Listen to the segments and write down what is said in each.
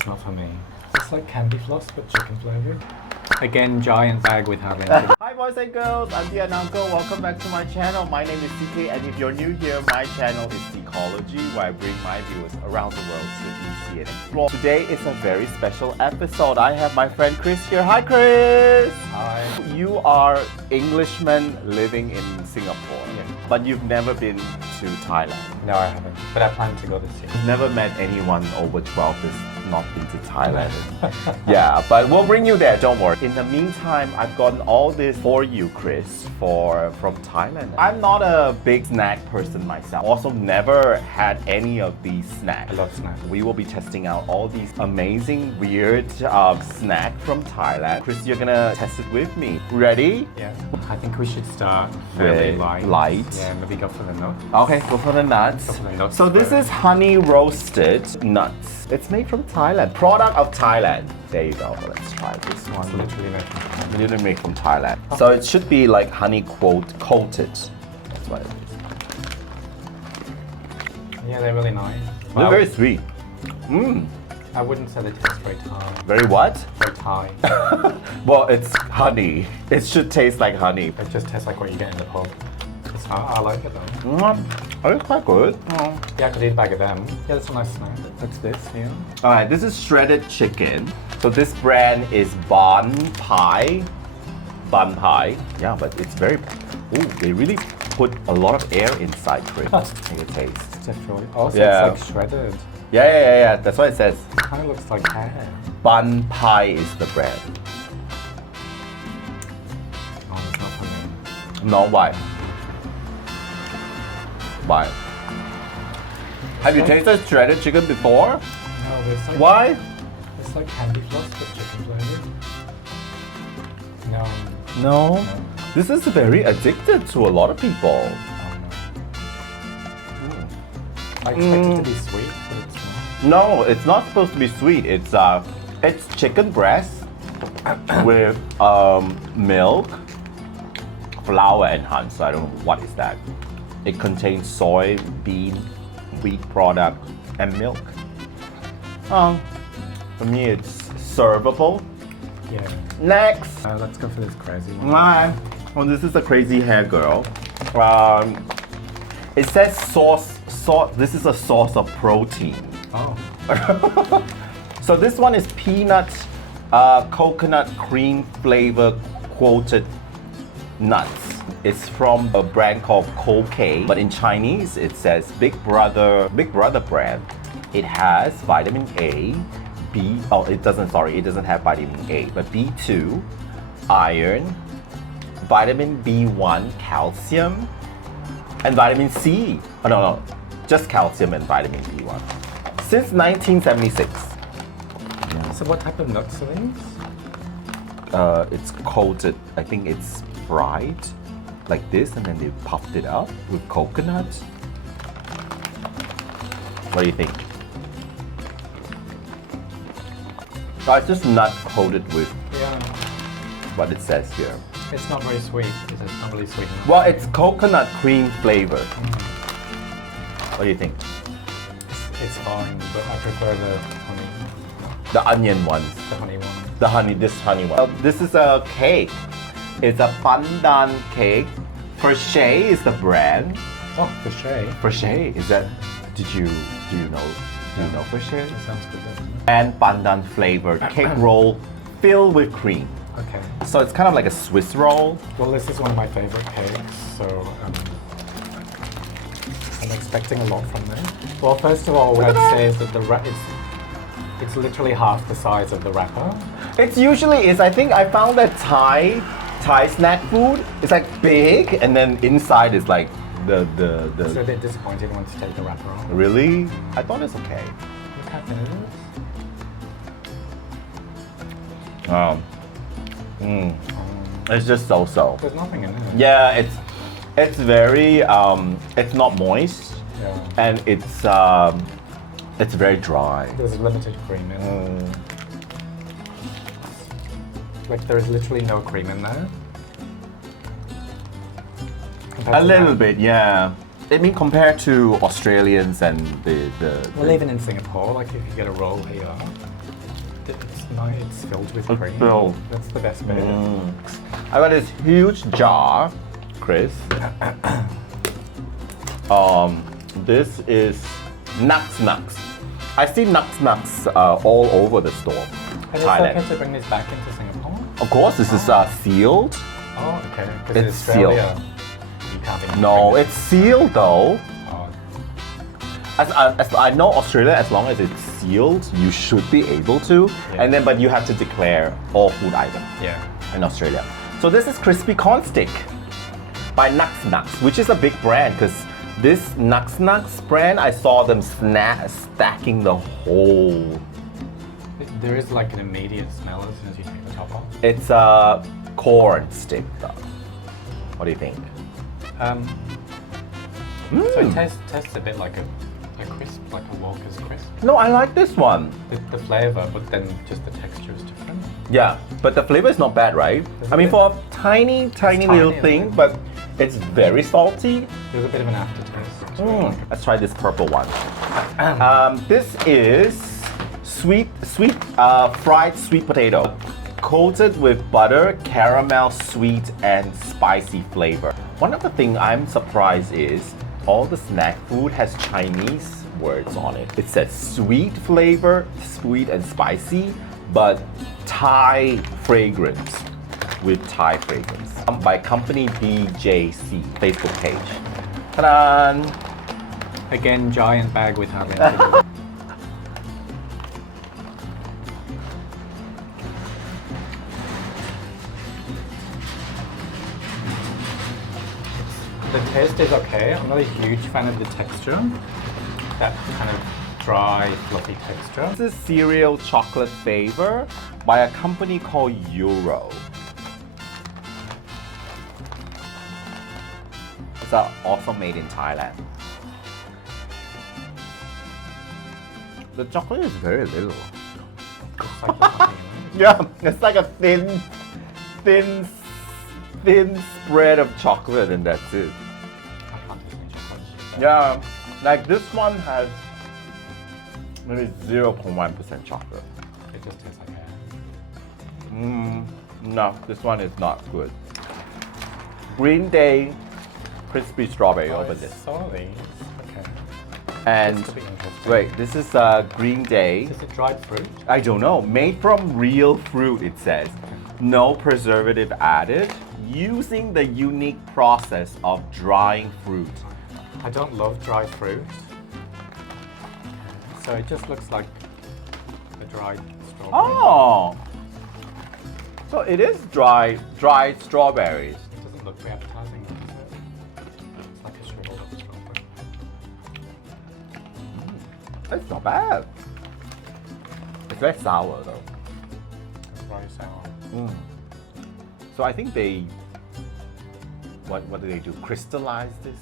it's not for me. It's like candy floss but chicken flavored. Again, giant bag with having. Hi boys and girls, I'm the uncle. Welcome back to my channel. My name is CK, and if you're new here, my channel is Ecology, where I bring my viewers around the world to see and explore. Today is a very special episode. I have my friend Chris here. Hi Chris! Hi. You are Englishman living in Singapore, but you've never been to Thailand. No, I haven't. But I plan to go this year. Never met anyone over 12 that's not been to Thailand. Yeah, but we'll bring you there, don't worry. In the meantime, I've gotten all this for you, Chris, from Thailand. I'm not a big snack person myself. Also never had any of these snacks. I love snacks. We will be testing out all these amazing, weird snacks from Thailand. Chris, you're gonna test it with me. Ready? Yeah. I think we should start fairly light. Light. Yeah, maybe go for the nuts. Okay, go for the nuts. Go for the nuts So this first. is honey roasted nuts. It's made from Thailand. Product of Thailand. There you go. Let's try this one. It's literally made from Thailand. Literally made from Thailand. So it should be like honey coated. That's what it is. Yeah, they're really nice. They're very sweet. Mmm. I wouldn't say they taste very Thai. Very what? Very Thai. Well, it's honey. It should taste like honey. It just tastes like what you get in the pub. I like it though. Oh, it's quite good. Yeah, I could eat a bag of them. Yeah, that's a nice snack. What's this here? Alright, this is shredded chicken. So this brand is Baan pie. Baan pie. Yeah, but it's very... Ooh, they really put a lot of air inside Chris. Take a taste. Definitely. Also, Yeah. it's like shredded. Yeah. That's what it says. It kind of looks like hair. Baan pie is the brand. Oh, it's not for me. No, why? Why? Have you tasted shredded chicken before? No, but it's like... Why? It's like candy floss but chicken flavored. No. No. This is very addicted to a lot of people. Oh, no. I expect it to be sweet, but it's not. No, it's not supposed to be sweet. It's chicken breast with milk, flour, and honey. So I don't know what is that. It contains soy, bean, wheat product, and milk. For me, it's servable. Yeah. Next. Let's go for this crazy one. Right. Oh, this is a crazy hair girl. It says sauce. This is a source of protein. Oh. So this one is peanut, coconut cream flavor coated nuts. It's from a brand called Koh-Kae, but in Chinese it says Big Brother brand. It has vitamin A, it doesn't have vitamin A, but B2, iron, vitamin B1, calcium, and vitamin C. Oh no, just calcium and vitamin B1. Since 1976. So what type of nuts are these? It's coated, I think it's fried like this, and then they puffed it up with coconut. What do you think? Oh, it's just nut coated with Yeah. what it says here. It's not very sweet. It's not really sweet enough. Well, it's coconut cream flavor. What do you think? It's fine, but I prefer the honey. The onion ones. The honey one. This honey one. This is a cake. It's a pandan cake. Fershay is the brand. Oh, Fershay. Fershay, is that, do you know Fershay? That sounds good, doesn't it? And pandan flavored cake roll filled with cream. Okay. So it's kind of like a Swiss roll. Well, this is one of my favorite cakes, so I'm expecting a lot from them. Well, first of all, what I'd say is that it's literally half the size of the wrapper. It's usually I think I found that Thai snack food is like big, and then inside is like the It's a bit disappointing once you take the wrapper off. Really? I thought it's okay. Look how thin it is. It's just so. There's nothing in it. Yeah, it's very it's not moist, Yeah. and it's very dry. There's limited cream in it. Like there is literally no cream in there. A little bit, yeah. I mean, compared to Australians and Well, even in Singapore, like if you get a roll here, it's filled with cream. filled. That's the best bit. I got this huge jar, Chris. This is nuts. I see nuts all over the store. And Thailand. it's okay to bring this back into Singapore? Of course, this is sealed. Oh, okay. Because in It's Australia, you can't even No, bring it's sealed though. Oh, As I know Australia, as long as it's sealed, you should be able to. Yeah. And then, but you have to declare all food items yeah. in Australia. So this is crispy corn stick by Nuts, which is a big brand because this Nuts brand, I saw them stacking the whole. There is like an immediate smell as soon as you take the top off. It's a corn stick though. What do you think? So it tastes a bit like a crisp, like a Walker's crisp. No, I like this one. The flavor, but then just the texture is different. Yeah, but the flavor is not bad, right? There's I a mean, bit- for a tiny little isn't thing, it? but it's very salty. There's a bit of an aftertaste. Let's try this purple one. This is fried sweet potato, coated with butter, caramel, sweet, and spicy flavor. One of the things I'm surprised is all the snack food has Chinese words on it. It says sweet flavor, sweet and spicy, but Thai fragrance with Thai fragrance. By company BJC Facebook page. Ta-da! Again, giant bag with hardly anything. The taste is okay. I'm not a huge fan of the texture. That kind of dry, fluffy texture. This is cereal chocolate flavor by a company called Euro. It's also made in Thailand. The chocolate is very little. It's like there's nothing in it. Yeah, it's like a thin spread of chocolate and that's it. I can't taste any chocolate. Yeah, like this one has maybe 0.1% chocolate. It just tastes like air. No, this one is not good. Greenday crispy strawberry over this. Sorry. Okay. And This could be interesting. wait, this is Greenday. Is it dried fruit? I don't know. Made from real fruit, it says. No preservative added. Using the unique process of drying fruit. I don't love dried fruit. So it just looks like a dried strawberry. Oh! So it is dried strawberries. It doesn't look very appetizing, does it? It's like a shriveled up strawberry. It's not bad. It's very sour though. It's very sour. So I think they, what do they do? Crystallize this?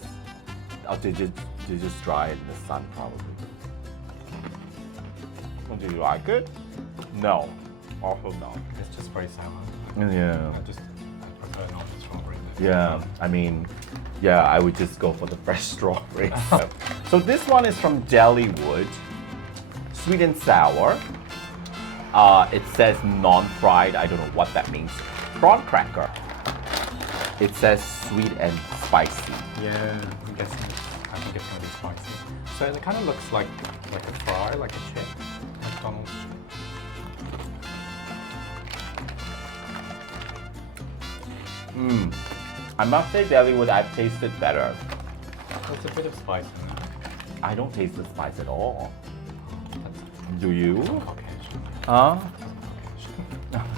Or they just dry it in the sun probably. Do you like it? No. Also no. It's just very sour. Yeah. I prefer not the strawberry. Yeah, I mean, yeah, I would just go for the fresh strawberries. So this one is from Deliwood, sweet and sour. It says non-fried, I don't know what that means. Prawn cracker. It says sweet and spicy. Yeah, I'm guessing I think it's going to be spicy. So it kind of looks like a fry, like a chip. McDonald's chip. I must say Deliwood, I've tasted better. There's a bit of spice in there. I don't taste the spice at all. That's Do you? Caucasian. Huh? Caucasian.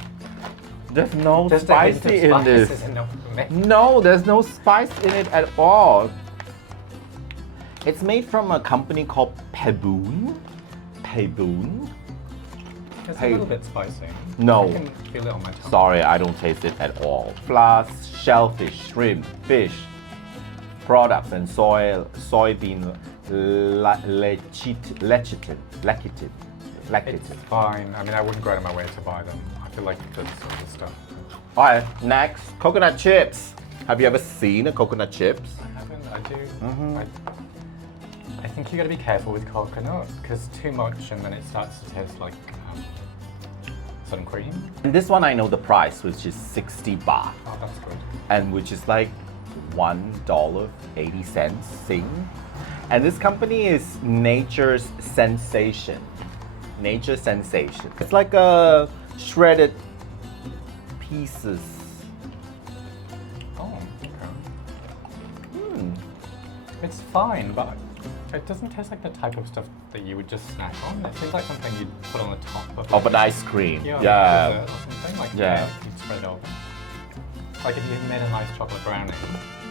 There's no There's the hint of spicy in this. spices in it. No, there's no spice in it at all. It's made from a company called Peboon. It's Hey. a little bit spicy. No. I can feel it on my tongue. Sorry, I don't taste it at all. Plus shellfish, shrimp, fish products and soybean lecithin. It's fine. I mean, I wouldn't go out of my way to buy them. I feel like good sort of stuff. Alright, next, coconut chips. Have you ever seen a coconut chips? I haven't. I do. I think you got to be careful with coconut because too much and then it starts to taste like sun cream. And this one I know the price, which is 60 baht, Oh, that's good. and which is like $1.80 Sing. And this company is Nature's Sensation. Nature Sensation. It's like a shredded pieces. Oh, okay. It's fine, but it doesn't taste like the type of stuff that you would just snack on. It seems like something you'd put on the top of Of an ice cream. yeah, Yeah. dessert or something like Yeah. you'd spread it over. Like if you made a nice chocolate brownie,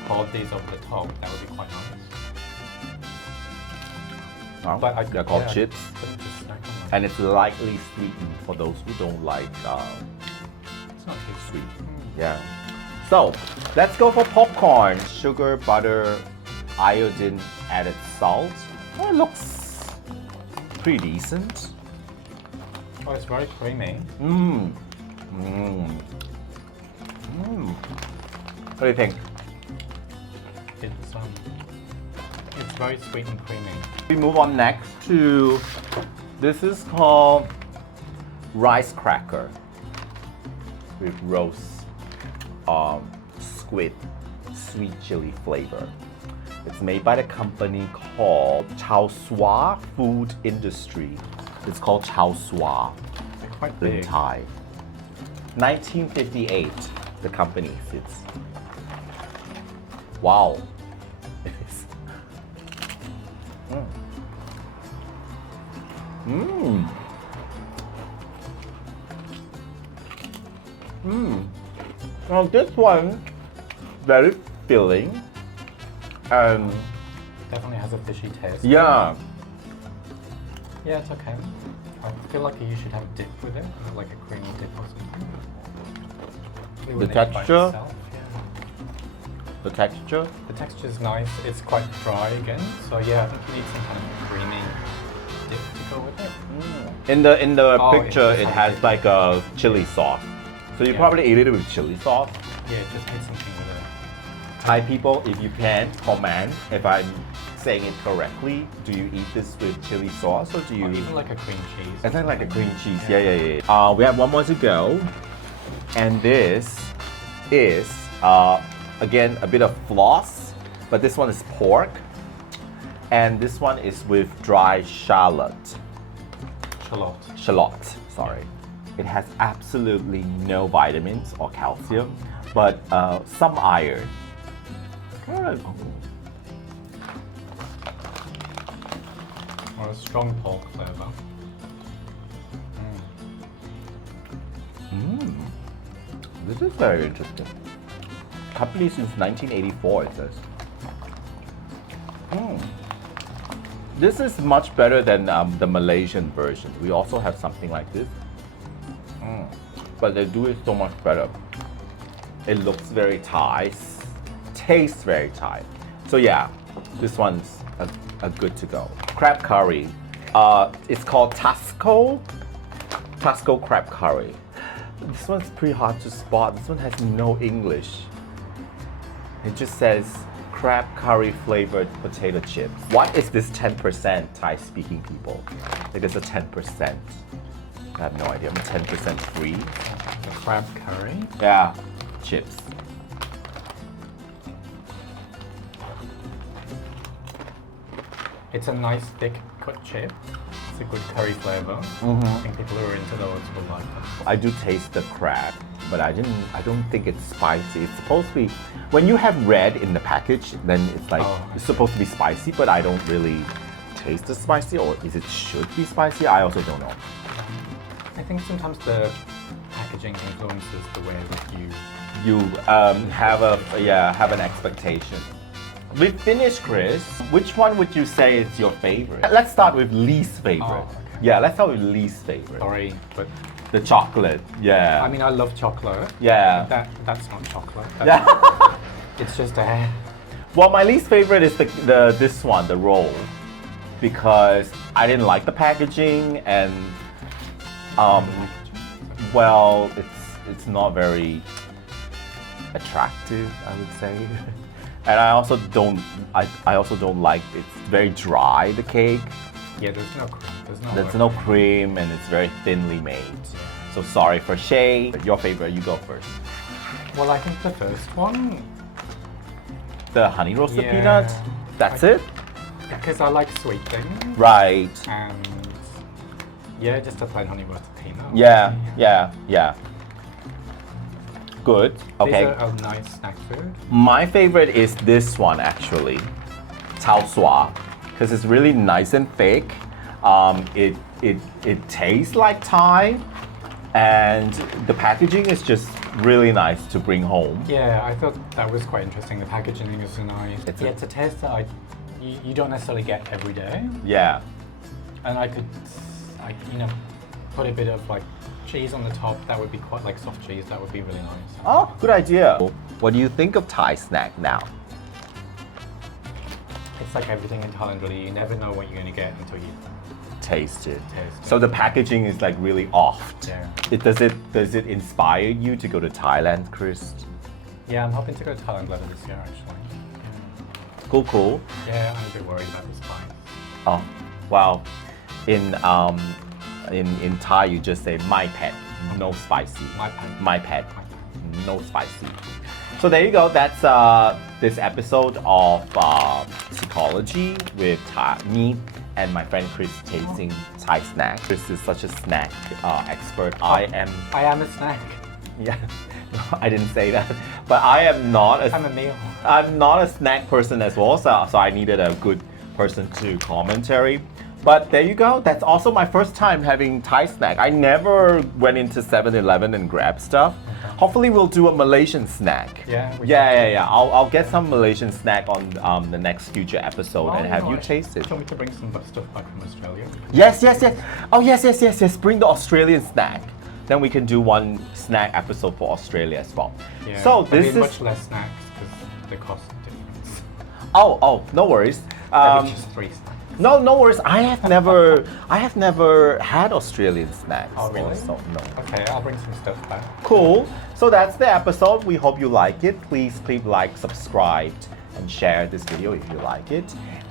poured these over the top, that would be quite nice. But They're called chips. Couldn't just snack on them. And it's lightly sweetened for those who don't like It's not too sweet. sweet. Yeah. So let's go for popcorn. Sugar, butter, iodine, added salt. Oh, it looks pretty decent. Oh, it's very creamy. What do you think? It's very sweet and creamy. We move on next to, this is called rice cracker with roast squid sweet chili flavor. It's made by the company called Chao Food Industry. It's called Chao They're quite in big. Thai. 1958, the company sits. Wow. It is. Now this one, very filling. And Definitely has a fishy taste. yeah, Yeah, it's okay. I feel like you should have dip with it, like a creamy dip or something. You wouldn't eat it by texture? itself, yeah. the texture. The texture's nice. It's quite dry again, so yeah, I think you need some kind of creamy dip to go with it. In the Oh, picture, it it does has have like a chili sauce. So you Yeah. probably eat it with chili sauce. Yeah, it just needs something with it. Thai people, if you can, comment if I'm saying it correctly. Do you eat this with chili sauce or do you? Or even like a cream cheese. It's like a cream cheese. Yeah. We have one more to go, and this is again a bit of floss, but this one is pork, and this one is with dry shallot. Shallot. Sorry. It has absolutely no vitamins or calcium, but some iron. Good. Or a strong pork flavour. This is very interesting. Company since 1984, it says. This is much better than the Malaysian version. We also have something like this. But they do it so much better. It looks very Thai, tastes very Thai. So yeah, this one's a good to go. Crab curry. It's called Tasto crab curry. This one's pretty hard to spot. This one has no English. It just says crab curry flavored potato chips. What is this 10% Thai speaking people? Like there's a 10%. I have no idea. I'm 10% free. The crab curry. Yeah, chips. It's a nice thick cut chip. It's a good curry flavour. I think people who are into those will like them. I do taste the crab, but I don't think it's spicy. It's supposed to be, when you have red in the package, then it's like, it's supposed to be spicy, but I don't really taste the spicy, or is it should be spicy? I also don't know. I think sometimes the packaging influences the way that You have an expectation. We finished, Chris. Which one would you say is your favorite? Let's start with least favorite. Oh, okay. Yeah, let's start with least favorite. sorry, but The chocolate. Yeah. I mean I love chocolate. yeah. That's not chocolate. Yeah. It's just a Well, my least favorite is the this one, the roll, because I didn't like the packaging and well, it's not very attractive, I would say. And I also don't like it's very dry, the cake. Yeah, There's no cream and it's very thinly made. So sorry for Shay. Your favorite, you go first. Well, I think the first one. The honey roasted Yeah. peanut? That's it? Because I like sweet things. Right. And yeah, just a plain honey roasted peanut. Yeah. Good. Okay. These are a nice snack food. My favorite is this one actually, Tasto, because it's really nice and thick. It tastes like Thai, and the packaging is just really nice to bring home. Yeah, I thought that was quite interesting. The packaging is so nice. It's a taste that you don't necessarily get every day. Yeah. And I put a bit of like cheese on the top. That would be quite like soft cheese. That would be really nice. Oh, good idea. What do you think of Thai snack now? It's like everything in Thailand, really. You never know what you're going to get until you Taste it. taste it. So the packaging is like really off. Yeah. Does it inspire you to go to Thailand, Chris? Yeah, I'm hoping to go to Thailand later this year, actually. Cool. Yeah, I'm a bit worried about the spice. Oh, well, in Thai you just say my pet, no spicy. My pet, no spicy. So there you go. That's this episode of Psychology with me and my friend Chris tasting Thai snack. Chris is such a snack expert. I am a snack. Yeah, no, I didn't say that. But I am not I'm a meal. I'm not a snack person as well, so I needed a good person to commentary. But there you go. That's also my first time having Thai snack. I never went into 7-Eleven and grabbed stuff. Hopefully we'll do a Malaysian snack. Yeah. I'll get some Malaysian snack on the next future episode and have you taste it. Do you want me to bring some stuff back from Australia? Yes. Oh, yes. Bring the Australian snack. Then we can do one snack episode for Australia as well. Yeah. So this is much less snacks because the cost difference. Oh, no worries. Maybe just 3 snacks. No worries. I have never had Australian snacks. Oh, really? Also, no. Okay, I'll bring some stuff back. Cool. So that's the episode. We hope you like it. Please like, subscribe, and share this video if you like it.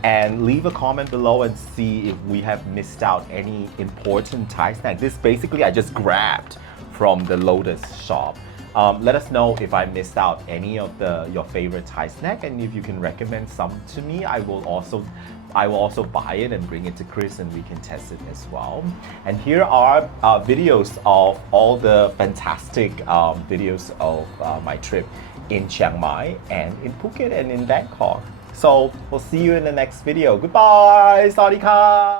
And leave a comment below and see if we have missed out any important Thai snack. This basically I just grabbed from the Lotus shop. Let us know if I missed out any of your favorite Thai snack, and if you can recommend some to me, I will also buy it and bring it to Chris and we can test it as well. And here are videos of all the fantastic videos of my trip in Chiang Mai and in Phuket and in Bangkok. So we'll see you in the next video. Goodbye! Sawadee ka!